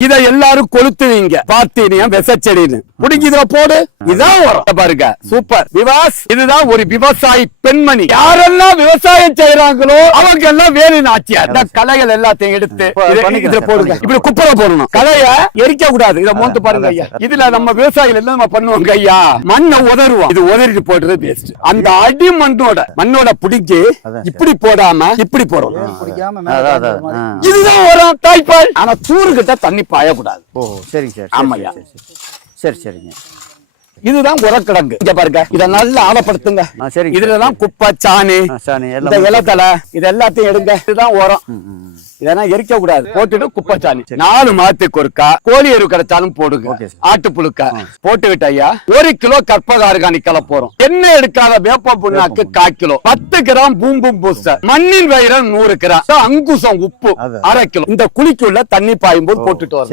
இதை எல்லாரும் கொளுத்து கொளுத்துவீங்க பாத்தீனியா விசச்செடின்னு. இதுல போடு. இதான் உரம். பாருங்க. சூப்பர். விவாஸ் இதுதான் ஒரு விவசாயி பெண்மணி. யாரெல்லாம் விவசாயம் செய்யறாங்களோ அவங்க எல்லாம் வேலு நாச்சியார். இந்த களைகள் எல்லாத்தையும் எடுத்து இதுல போடுங்க. இப்படி குப்பரை போடணும். களைய எரிக்க கூடாது. இத மோந்து பாருங்க ஐயா. இதுல நம்ம விவசாயிகள் எல்லாம் நம்ம பண்ணுவாங்க ஐயா? மண்ணை உதறுவோம் இது உதறிட்டு போடுறது பெஸ்ட் அந்த அடி மண்ணோட மண்ணோட அதான். இப்படி போடாம இப்படி. ஆ. இதுதான் உரம் தாய்ப்பால். ஆனா தூரு கிட்ட தண்ணி பாயக்கூடாது. ஓ சார். சரி, ஆமாய்யா. சரி, சரி. சரி. சரிங்க. இதுதான் உரக்கிழங்கு இங்க பாருங்க இத நல்லா ஆழப்படுத்துங்க. சரிங்க இதுலதான் குப்பை சாணி இந்த இலத்தலை இது எல்லாத்தையும் எடுங்க. இதுதான் உரம். இதெல்லாம் எரிக்க கூடாது போட்டுட்டு குப்பை சாணி நாலு மாத்துக்கு ஒருக்கா கோழி எரு கிடைச்சாலும் போடுங்க. சார். ஆட்டு புழுக்க போட்டு விட்டு ஐயா ஒரு கிலோ கற்பக ஆர்கானிக் போறோம். எண்ணெய் எடுக்காத வேப்ப புண்ணாக்கு கால் கிலோ. பத்து கிராம் பூம்பும் பூச. மண்ணின் வயிறம் நூறு கிராம். அங்குசம் உப்பு. அரை கிலோ. இந்த குழிக்குள்ள தண்ணி பாயும் போது போட்டுட்டு வரும்